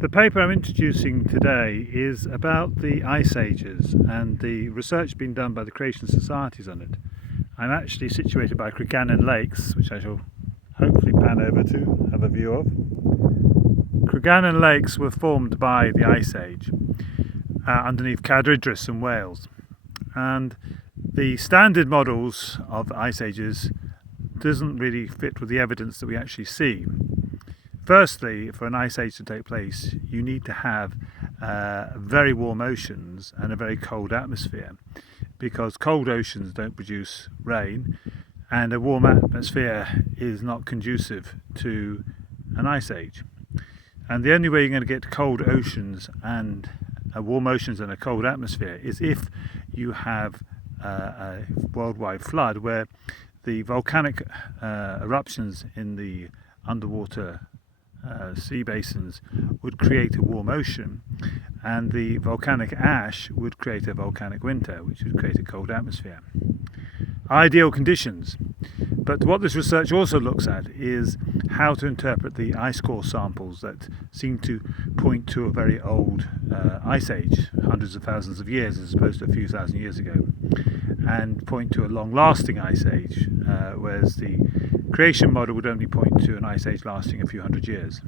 The paper I'm introducing today is about the ice ages and the research being done by the Creation Societies on it. I'm actually situated by Cregannán Lakes, which I shall hopefully pan over to have a view of. Cregannán Lakes were formed by the Ice Age underneath Cadair Idris in Wales, and the standard models of Ice Ages doesn't really fit with the evidence that we actually see. Firstly, for an ice age to take place, you need to have very warm oceans and a very cold atmosphere, because cold oceans don't produce rain and a warm atmosphere is not conducive to an ice age. And the only way you're going to get cold oceans and warm oceans and a cold atmosphere is if you have a worldwide flood where the volcanic eruptions in the underwater sea basins would create a warm ocean, and the volcanic ash would create a volcanic winter, which would create a cold atmosphere. Ideal conditions. But what this research also looks at is how to interpret the ice core samples that seem to point to a very old ice age, hundreds of thousands of years as opposed to a few thousand years ago, and point to a long-lasting ice age, whereas the creation model would only point to an ice age lasting a few hundred years.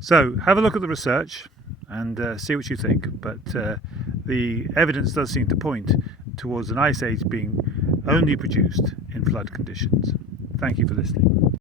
So have a look at the research and see what you think, but the evidence does seem to point towards an ice age being only produced in flood conditions. Thank you for listening.